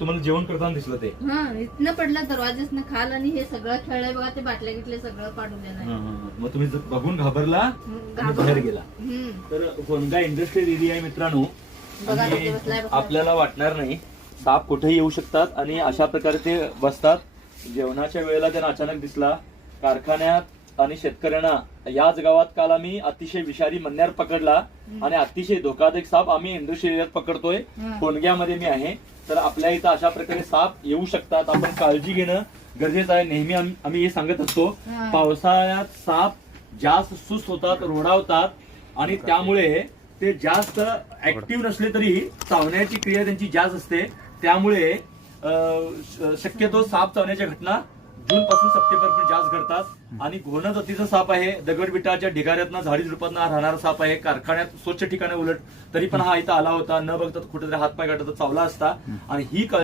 तुम्हाला जेवण करताना दिसलं ते इथनं पडलं दरवाजेसनं खाल आणि हे सगळं खेळलंय बघा ते बाटल्या घेतले सगळं पाडून देणार. मग तुम्ही बघून घाबरला आणि बाहेर गेला. तर कोणता इंडस्ट्रियल एरिया आहे मित्रांनो, आणि आपल्याला वाटणार नाही साप कुठेही येऊ शकतात आणि अशा प्रकारे ते बसतात. जेवणाच्या वेळेला त्यांना अचानक दिसला कारखान्यात आणि शेतकऱ्यांना. याच गावात काल आम्ही अतिशय विषारी मन्यार पकडला आणि अतिशय धोकादायक साप आम्ही इंडस्ट्रियल एरियात पकडतोय. कोंडग्यामध्ये मी आहे. तर आपल्या इथं अशा प्रकारे साप येऊ शकतात. आपण काळजी घेणं गरजेचं आहे. नेहमी आम्ही हे सांगत असतो, पावसाळ्यात साप जास्त सुस्त होतात, रोडावतात आणि त्यामुळे ते जास्त ऍक्टिव्ह नसले तरी चावण्याची क्रिया त्यांची जास्त असते. त्यामुळे शक्यतो साप चावण्याच्या घटना जून पासून सप्टेंबर पर्यंत जास्त घडतात. आणि घोणा जातीचा साप आहे. दगडविटाच्या ढिगाऱ्यातनं झाडी झुडपातनं राहणारा साप आहे. कारखान्यात स्वच्छ ठिकाणी उलट तरी पण हा इथं आला होता. न बघता कुठेतरी हातपाय गाठत चावला असता. आणि ही